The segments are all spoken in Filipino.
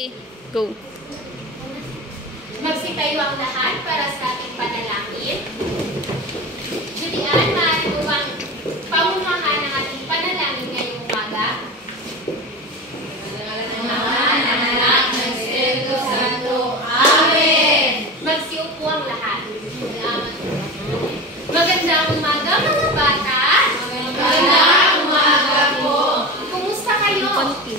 Go. Magsitayo ang lahat para sa ating panalangin. Julian, maaari mo bang pamunuhan ang ating panalangin ngayong umaga? Amen! Magsiupo ang lahat. Magandang umaga mga bata! Magandang umaga po! Kumusta kayo? Mabuti!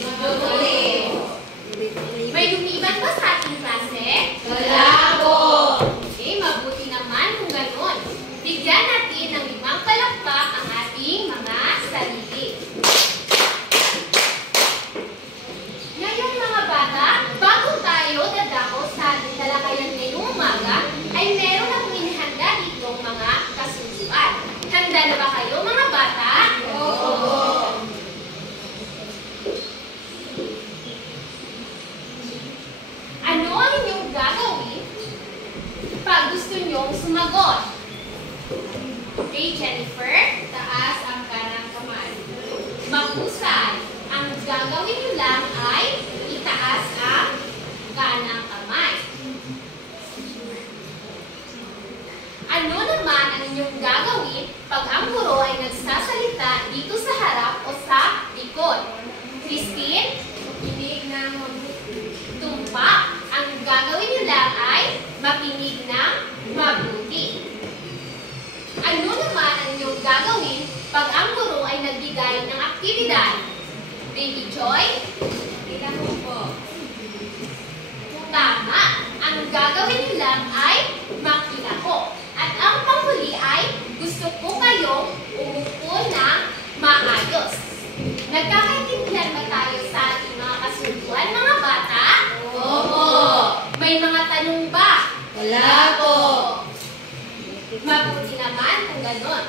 May lumiban ba sa ating klase? Wala po! Okay, mabuti naman kung gano'n. Bigyan natin ng 5 palakpak ang ating mga sarili. Ngayon mga bata, bago tayo dadako sa ating talakayan ngayong umaga, ay meron akong inihanda ditong mga kasusuan. Handa na ba kayo mga bata? Oo! Ano ang inyong gagawin pag gusto nyong sumagot? Okay, Jennifer, taas ang kanang kamay. Mahusay. Ang gagawin nyo lang ay itaas ang kanang kamay. Ano naman ang inyong gagawin pag ang guro ay nagsasalita dito sa harap o sa likod? Christine, makinig ng mabuti. Tumpak. Ang gagawin nyo lang ay makinig ng mabuti. Ano naman ang inyong gagawin pag ang guro ay nagbigay ng aktibidad? Baby Joy? Kailan mo po? Tama. Ang gagawin nyo lang ay makilahok. At ang panghuli ay gusto ko kayong umupo ng maayos. Nagkakaintindihan ba tayo sa ating mga kasunduan, mga bata? Opo. May mga tanong ba? Wala po. Mabuti naman kung ganon.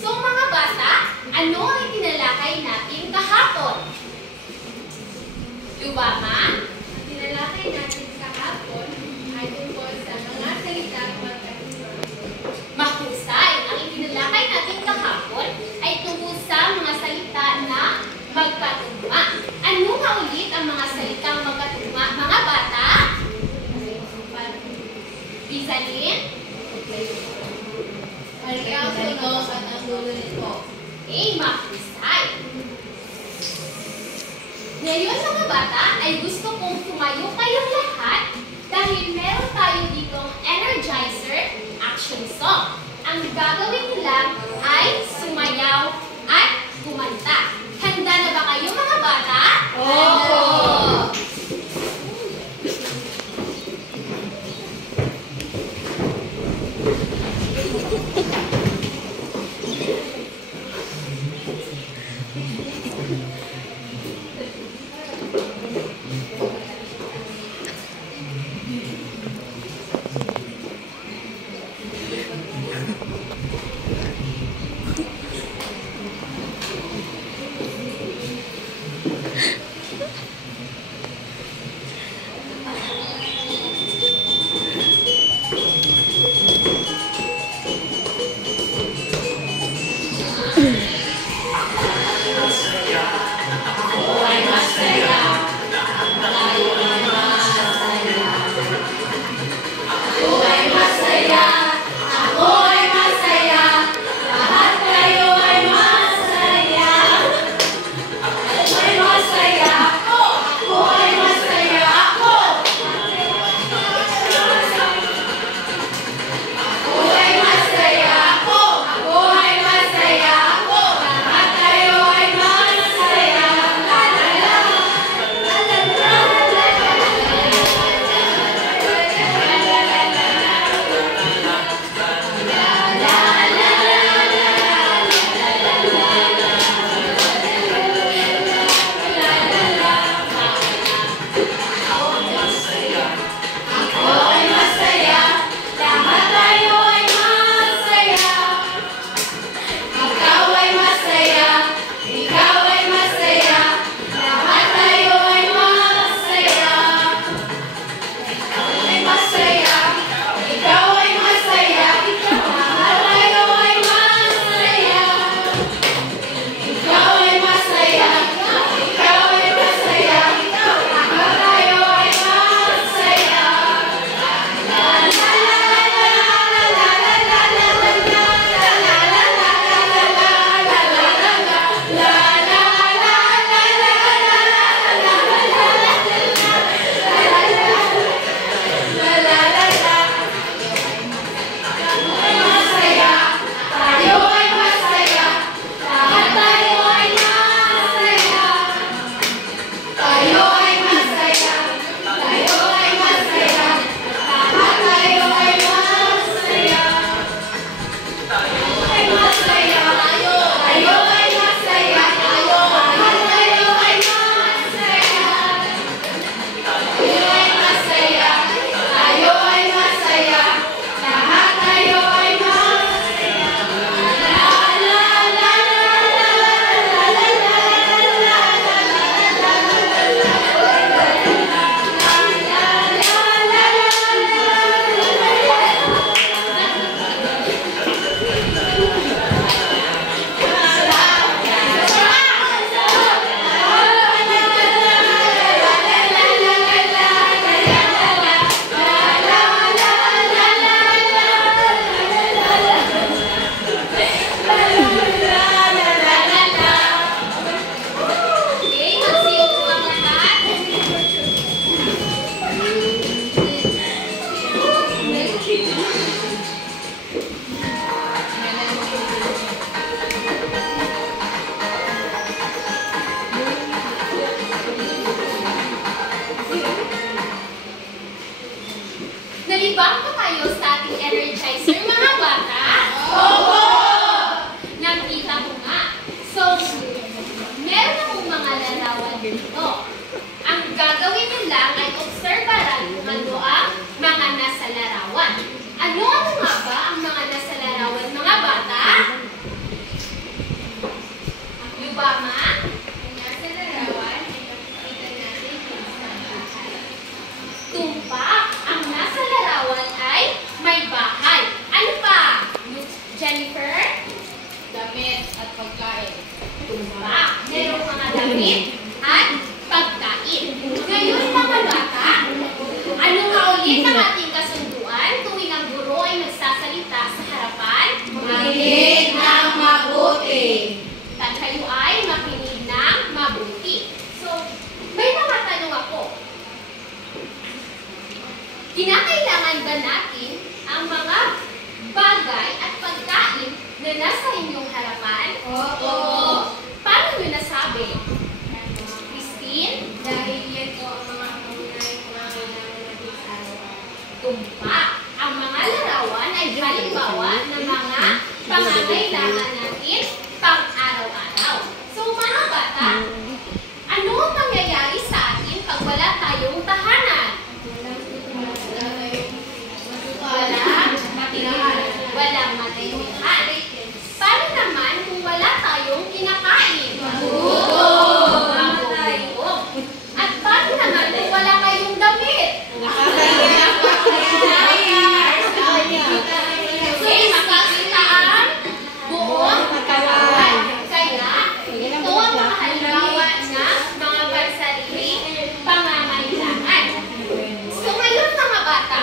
So mga bata, ano ang itinalakay natin kahapon? Lubama? Ang tinalakay natin kahapon ay tungkol sa mga salitang magkatulad. Mahusay. Ang itinalakay natin kahapon ay tungkol sa mga salita na magkatugma. Ano nga ulit ang mga salitang magkatugma, mga bata? Bisalin? Haliang sunog at ang dulo nito. Okay, mahusay. Ngayon mga bata ay gusto kong tumayo kayong lahat dahil meron tayo ditong energizer action song. Ang gagawin nyo lang ay sumayaw at kumanta. Handa na ba kayo mga bata? Oo! Nag-rebound pa kayo sa ating energizer, mga bata? Opo! Nakita ko nga. So, meron akong mga larawan dito. Ang gagawin nyo lang ay obserbaran kung ano ang mga nasa larawan. Ano-ano nga ba ang mga nasa larawan, mga bata? Lubama? Nasa larawan, ipapakita natin kung saan bahay. Tumpak. Ang nasa larawan ay may bahay. Ano pa? Jennifer? Damit at pagkain. Tumpak. Merong mga damit at pagkain. Ngayon, mga bata, ano nga ulit ang ating kasunduan tuwing ang guro ay nagsasalita sa harapan? Makinig ng mabuti. At kayo ay makinig ng mabuti. So, may mga tanong ako. Kinakailangan ba natin ang mga bagay at pagkain na nasa inyong harapan? Oo. Paano nyo nasabi? Christine? Dahil yan po ang mga pangunahing pangangailangan natin sa araw-araw. Tumpak. Ang mga larawan ay halimbawa ng mga pangangailangan natin pang-araw-araw. So, mga bata, ano ang mangyayari sa atin pag wala tayong tahanan? Walang matinihan. Paano naman kung wala tayong kinakain? Magugutom. At paano naman kung wala kayong damit? Okay, makikita ang buong katawan. Kaya, ito ang mga halimbawa ng mga pansariling pangangailangan. So ngayon, mga bata,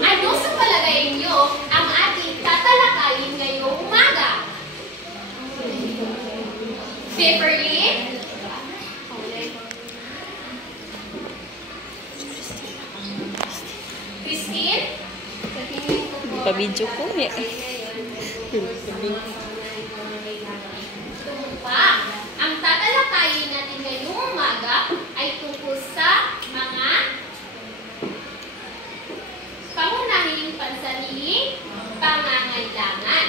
ano sa palagay niyo ang ating tatalakayin ngayong umaga? Beverly? Christine? Pa-video ko eh. Tumpak. Ang tatalakayin natin ngayong umaga ay tungkol sa mga pangunahing pansariling pangangailangan.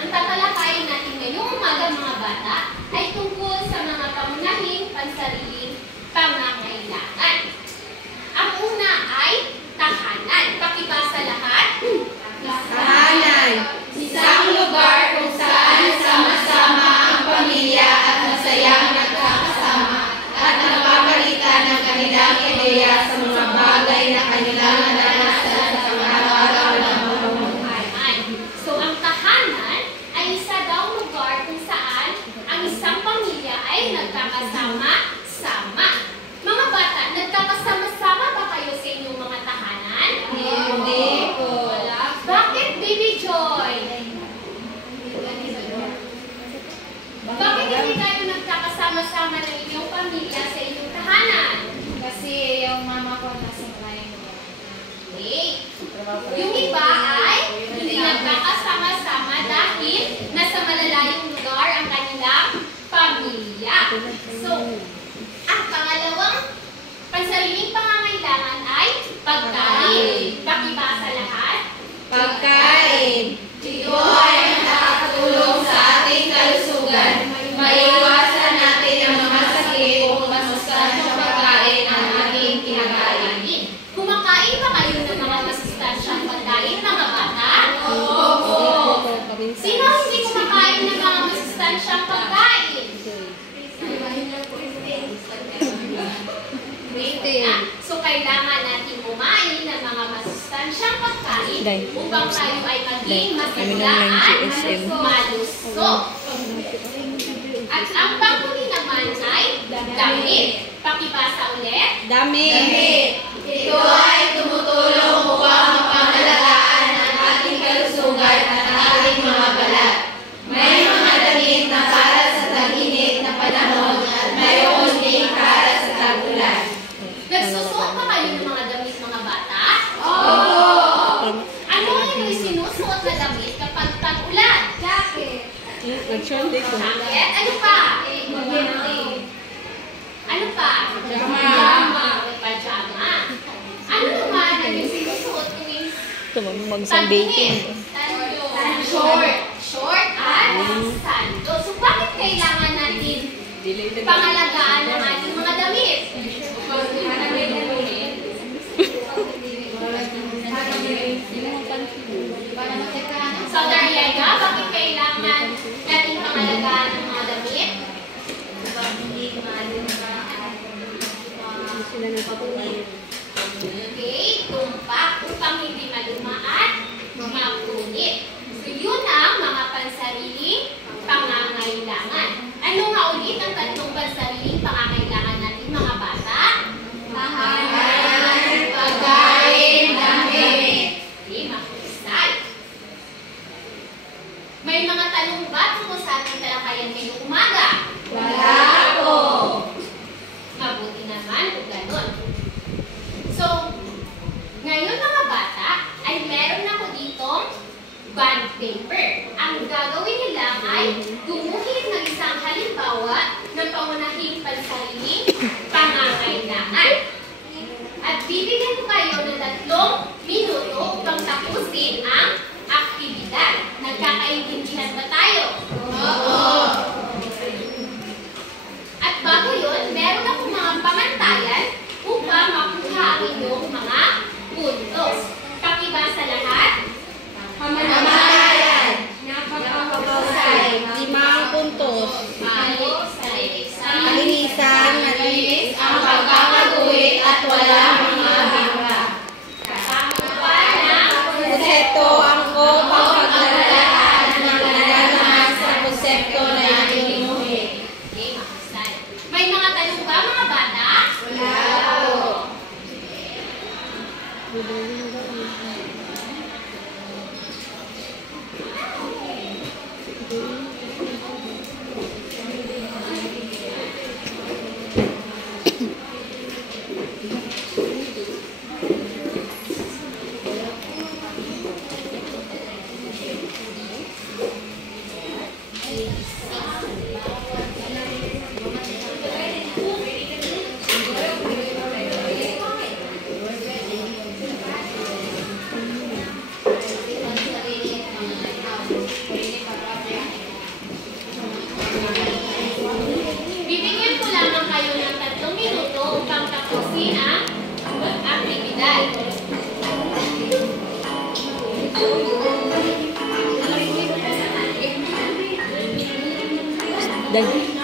Ang tatalakayin natin ngayong umaga, mga bata, ay tungkol sa mga pangunahing pansariling pangangailangan. Ang una ay tahanan. Pakibasa lahat. Tahanan. Isang lugar kung saan sama-sama ang pamilya at masayang nagkakasama at nagpapalitan ng kanilang ideya sa mga bagay na kanilang naranasan sa pang-araw-araw na pamumuhay. So, ang tahanan ay isa daw lugar kung saan ang isang pamilya ay nagkakasama-sama. Mga bata, nagkakasama-sama ba kayo sa inyong mga tahanan? Hindi po. Bakit, Baby Joy? Bakit hindi kayo nagkakasama-sama ng inyong pamilya sa inyong tahanan? Kasi yung mama ko nasa malayo. Okay. Yung iba ay hindi nagkakasama-sama dahil nasa malalayong lugar ang kanilang pamilya. So, ang pangalawang pansariling pangangailangan ay pagkain. Pakibasa lahat. Pagkain. Ito ay nakakatulong sa ating kalusugan. Maiwasan natin ang mga sakit kung masustansyang pagkain ang ating kinakain. Kumakain ba kayo ng mga masustansyang pagkain, mga bata? Opo. Sino hindi kumakain ng mga masustansyang pagkain? So, kailangan natin kumain ng mga masustansyang pagkain upang tayo ay maging masigla at malusog. At ang panghuli naman ay damit. Pakibasa ulit. Damit. Ito ay tumutulong upang mapangalagaan ang ating kalusugan at ating mga balat. May mga damit na para sa tag-init na panahon at mayroon ding para sa tag-ulan. Nagsusuot pa kayo ng mga damit, mga bata? Oo! Ano ang inyong isinusuot Sure, di ko. Jacket. Ano pa? Ano pa? Pajama. Pajama. Ano naman ang yung sinusuot tuwing Ito, mag-sunbathing. Short. Short at sando. So, bakit kailangan natin pangalagaan ang ating mga damit? So, Dariana, bakit kailangan natin pangalagaan ang mga damit? Okay, tumpak upang hindi maluma at mapunit. So, yun ang mga pansariling pangangailangan. Ano nga ulit ang tatlong pansariling pangangailangan natin, mga bata? Tahanan, pagkain, damit. Okay, mahusay. May mga tanong ba tungkol sa ating talakayan ngayong umaga? Wala po. Mabuti naman kung ganun. So, ngayon mga bata, ay meron ako ditong bond paper. Ang gagawin nila ay gumuhit ng isang halimbawa ng pangunahing pansariling pangangailangan. At bibigyan ko kayo ng 3 minuto upang tapusin ang aktibidad. Nagkakaintindihan ba tayo? Oo. At bago yun, meron akong mga pamantayan upang makuha ang inyong mga puntos. Pakibasa lahat. Kamatayan. Napakahusay. 5 puntos. Ayos, kalinisan. Kalinisan, malinis ang pagkakaguhit at walang mga bigla. Kasama pa ng Konsepto ang pagkakalalaan ng nalalaman sa konsepto na inuhin. Okay, mahusay. May mga tanong ba mga bata? Wala po. Bibigyan ko lamang kayo ng 3 minuto upang tapusin ang aktibidad. Dali.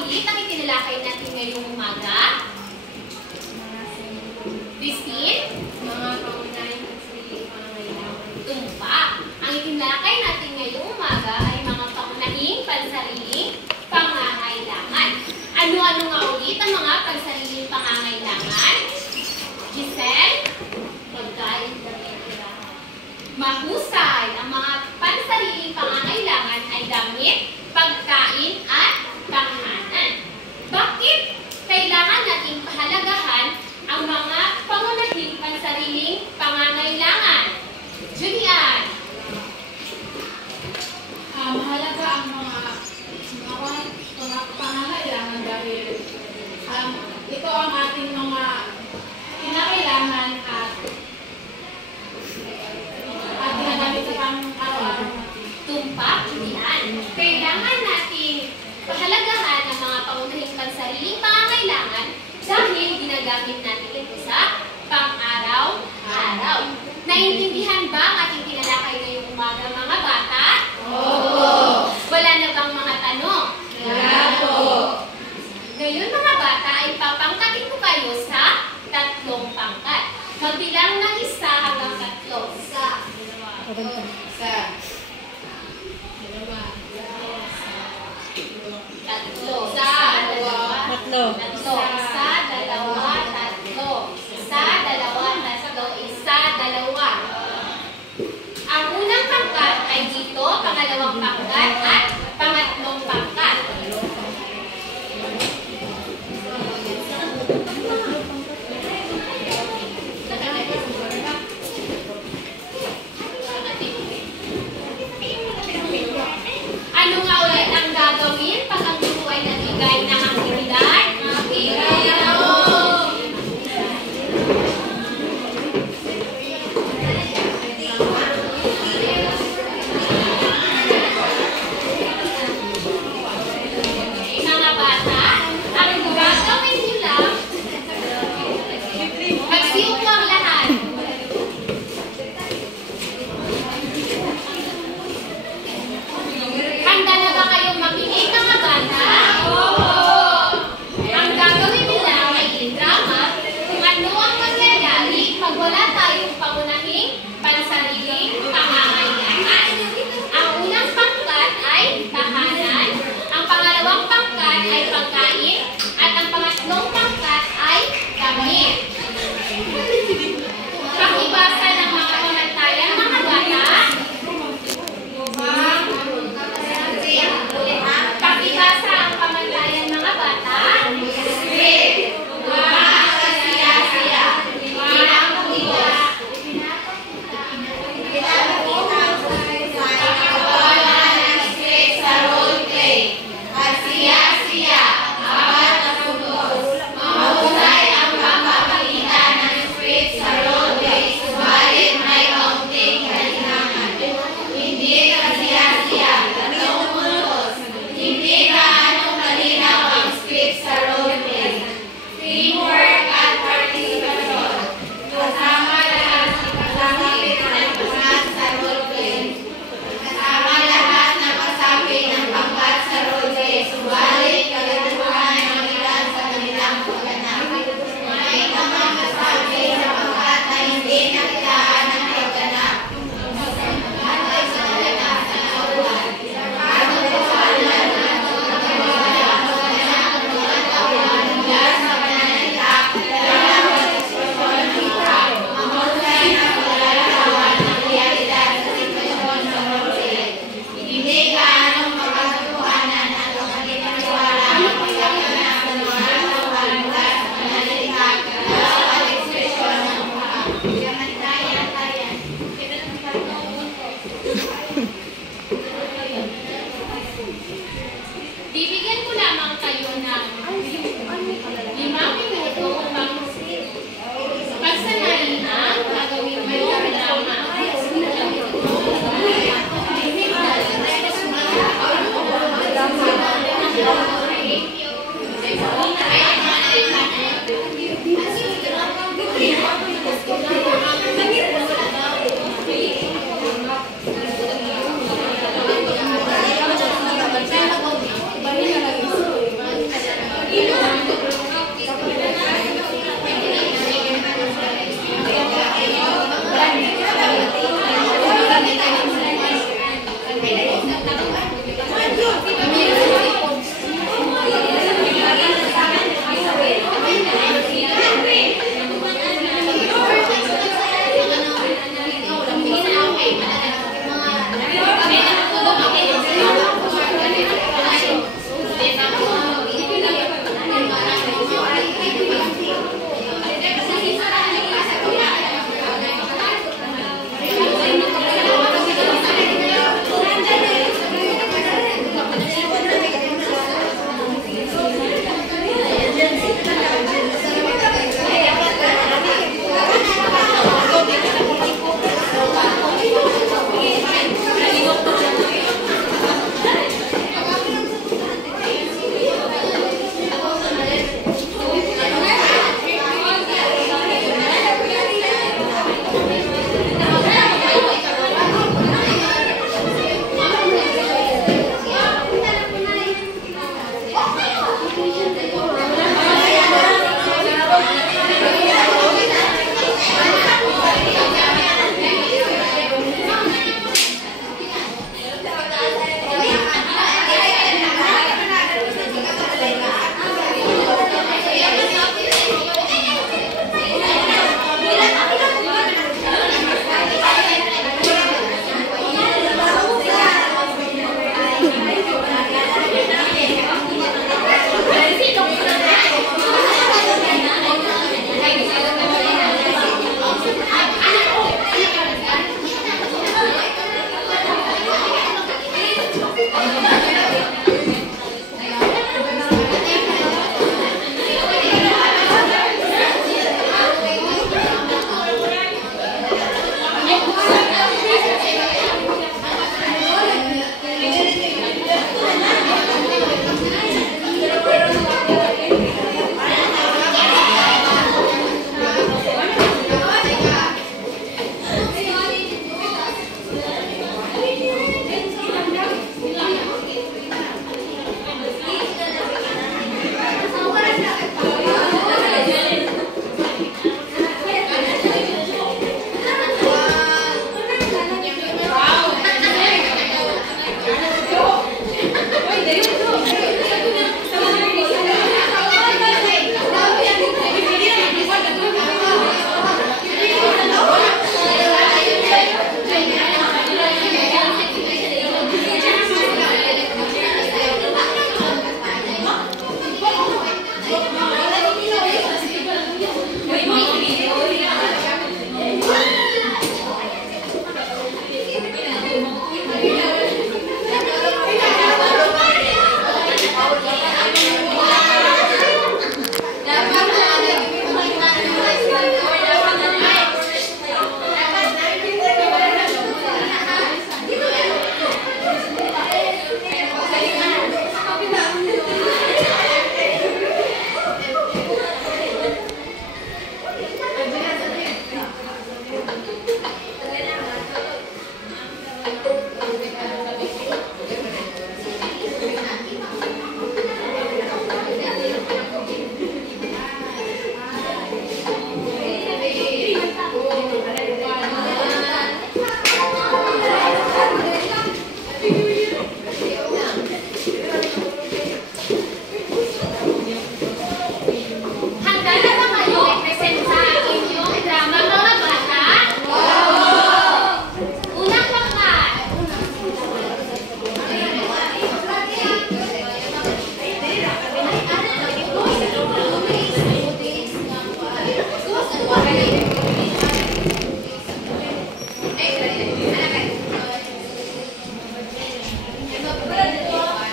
ulit ang itinalakay natin ngayong umaga? Christine? Mga pangunahing pansariling pangangailangan. Tumpak. Ang itinalakay natin ngayong umaga ay mga pangunahing pansariling pangangailangan. Ano-ano nga ulit ang mga pansariling pangangailangan? Giselle? Pagkain, damit, tirahan. Mahusay. Ang mga pansariling pangangailangan ay damit, pagkain, at tahanan. Bakit kailangan nating pahalagahan ang mga pangunahing pansariling pangangailangan? Julian? Mahalaga ang mga pangangailangan dahil ito ang ating mga kinakailangan at ginagamit sa pang-araw-araw natin. Tumpak, Julian. Kailangan nating pahalagahan ang mga pangunahing pansariling pangangailangan dahil ginagamit natin ito sa pang-araw-araw. Naintindihan ba ang ating tinalakay ngayong umaga, mga bata? Opo! Wala na bang mga tanong? Wala po! Ngayon, mga bata, ay papangkatin ko kayo sa 3 pangkat. Magbilang ng 1 hanggang 3. 1, Isa. 40. Isa. Dalawa. 3. Isa, dalawa. 3. 1, 2, 3. 1, 2, 3. 1, 2. Ang unang pangkat ay dito, pangalawang pangkat, at pangatlong pangkat.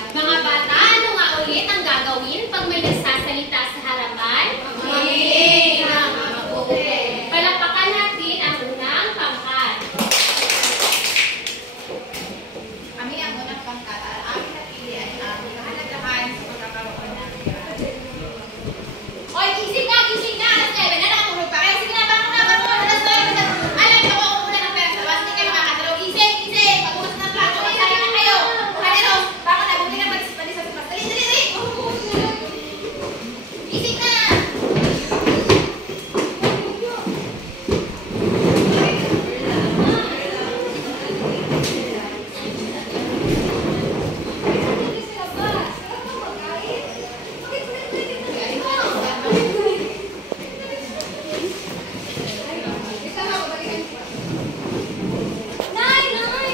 Mga bata, ano nga ulit ang gagawin pag may nagsasalita sa harapan? Palakpakan natin ang unang pangkat. Kami ang unang pangkat. Ang aming napili ay ang kahalagahan sa pagkakaroon ng pera. Oy, gising na! Gising na! Alas 9 na, nakatulog pa kayo. Sige na, bangon na! Alas 9 na. Alam niyo kung una ng pera sa labas, hindi kayo makakatulog. Gising! Gising! Pag-uwas ng plato, magsahin na kayo. Kanilos, bangon na, bumili na palis-palis sa pas. Dali, dali, dali! Gising na! Nay! Nay!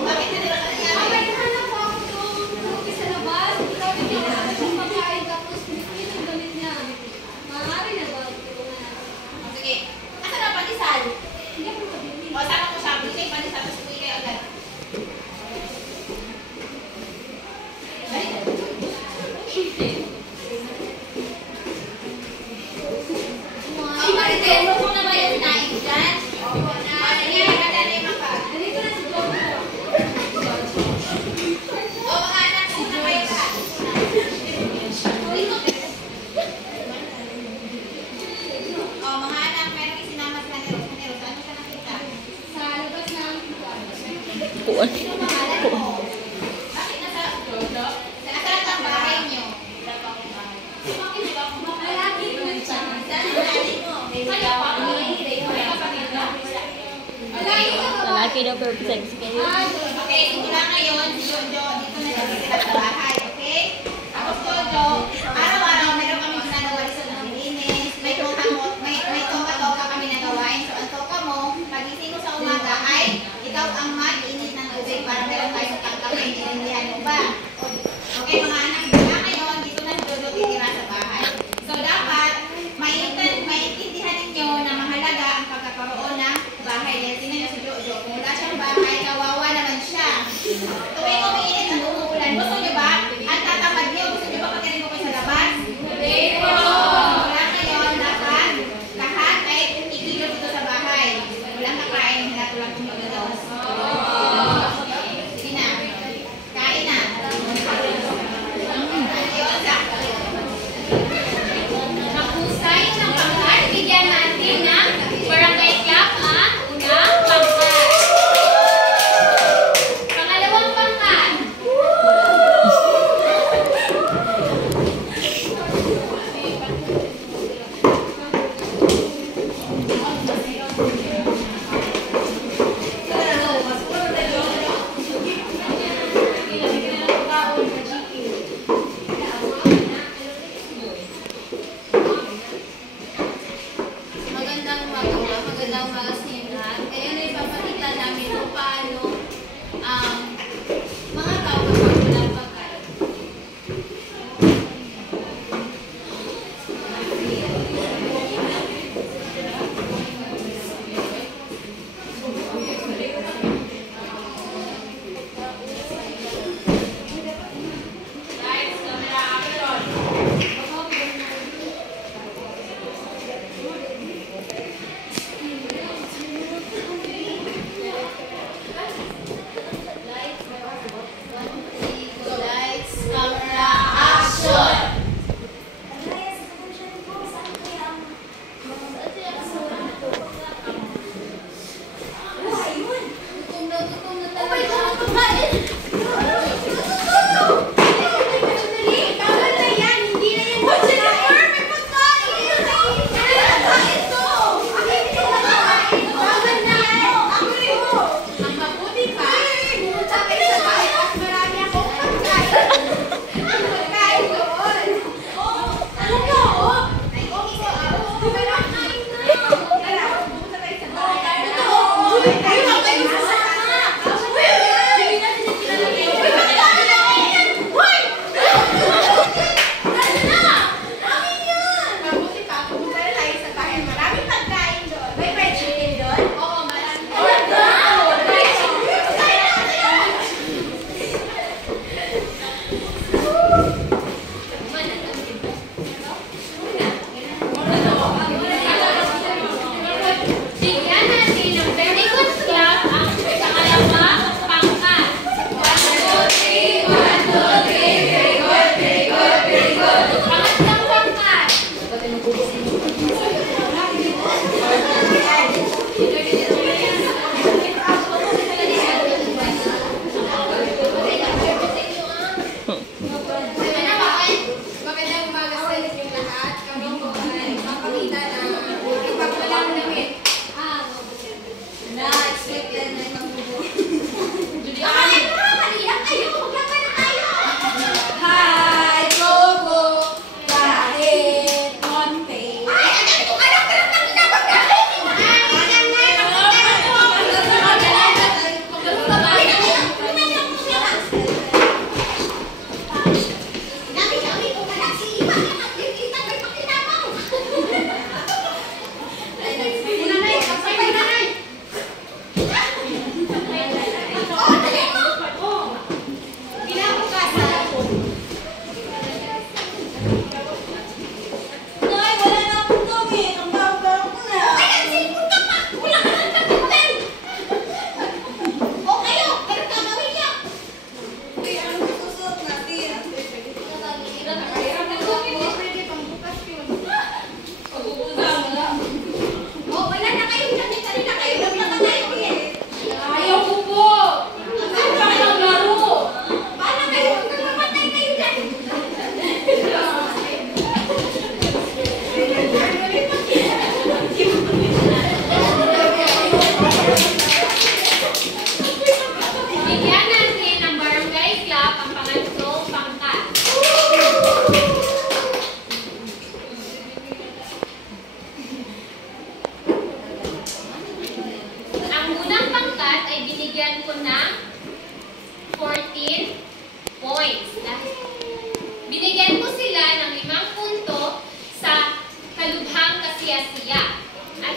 Bakit na nila kanina? Abay, hanap po ako doon sa labas. Grabe niya ako sa pagkain tapos pinipin ang damit niya. Maaari na ba? Sige. Asan ang pandesal? Hindi ako makabili. O, sama ko siya. Bili kayo pandesal, tapos uwi kayo agad. Oh, Marites, mo na ba yung sinaing ko dyan? Opo na. Sige, kadali ka. Dali ko na si Jojo. O, mga anak, una kayo ka. O, mga anak, meron isinama sa Neros. Neros, ano ka nakita? Sa labas ng Kuan. Sino pangalan mo? Bakit nasa Jojo? Nasaan ang bahay niyo? Malaki ko na siya. Saan ang nanay mo? Kaya pa ako may kapatid na. Malayo ka ba? Lalaki daw pero sex kayo. Okay, simula ngayon, si Jojo, dito na lang sila sa bahay, okay? Tapos Jojo, araw-araw meron kami ginagawa dito ng linis, may toka kami na gawain. So, ang toka mo, pagising mo sa umaga ay ikaw ang mag-init ng tubig para meron tayong pagkain. Inindihan mo ba? Okay, mga anak, simula ngayon, dito na si Jojo titira sa bahay. So, dapat, maintindihan ninyo na mahalaga ang pagkakaroon ng bahay. Dahil tingnan niyo si Jojo, kung wala siyang bahay, kawawa naman siya. Tuwing umiinit ang umuulan, gusto niyo ba? Ang tatamad niyo, gusto niyo ba pagkarin ko kayo sa labas? Hindi po! Wala ngayon, dapat lahat ay ikigil dito sa bahay. Walang kakain, hinato lang kung magalos. Sige na. Kain na. Ayun, sakto. Mahusay ng pangkat, bigyan natin ng barangay clap ang unang pangkat. Pangalawang pangkat. Magandang umaga sa inyo lahat. Ngayon ay ipapakita namin kung paano ang mga tao magpapalang pagkain. ay binigyan ko ng 14 points. Binigyan ko sila ng 5 punto sa kalubhang kasiyasiya. At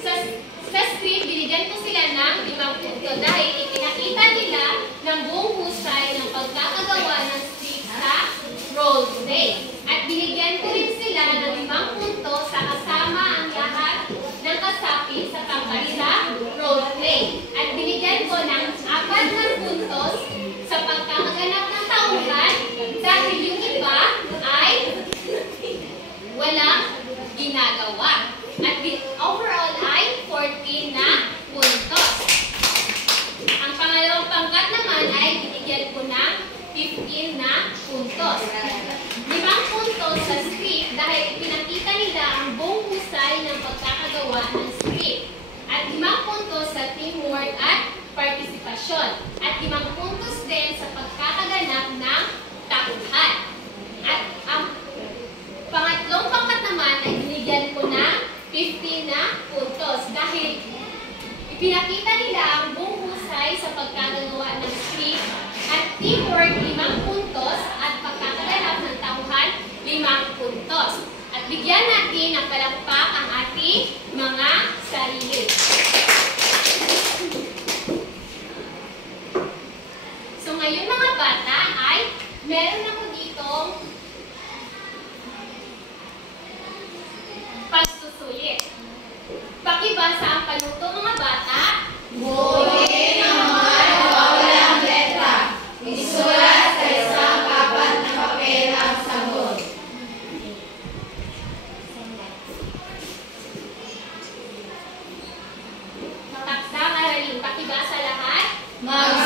sa script, binigyan ko sila ng 5 punto dahil ipinakita nila ng buong husay ng pagkakagawa ng script sa role play. At binigyan ko rin sila ng 5 punto sa kasama ang lahat ng kasapi sa pangkarira role play. At binigyan ko ng 4 na puntos sa pagkakaganap ng tauhan dahil yung iba ay walang ginagawa. At overall ay 14 na puntos. Ang pangalawang pangkat naman ay binigyan ko ng 15 na puntos. 5 puntos sa script dahil ipinakita nila ang buong husay ng pagkakagawa ng script. At 5 puntos sa teamwork at partisipasyon. At 5 puntos din sa pagkakaganap ng tauhan. At ang pangatlong pangkat naman ay binigyan ko ng 15 na puntos dahil ipinakita nila ang buong husay sa pagkakagawa ng script at teamwork 5 puntos at pagkakaganap ng tauhan 5 puntos. At bigyan natin ng palakpak ang ating mga sarili. So ngayon mga bata ay meron ako ditong pagsusulit. Pakibasa ang panuto mga bata. Buuin naman o walang letra. Isulat sa isang kapat na papel ang sagot. Takdang aralin. Pakibasa lahat. Mag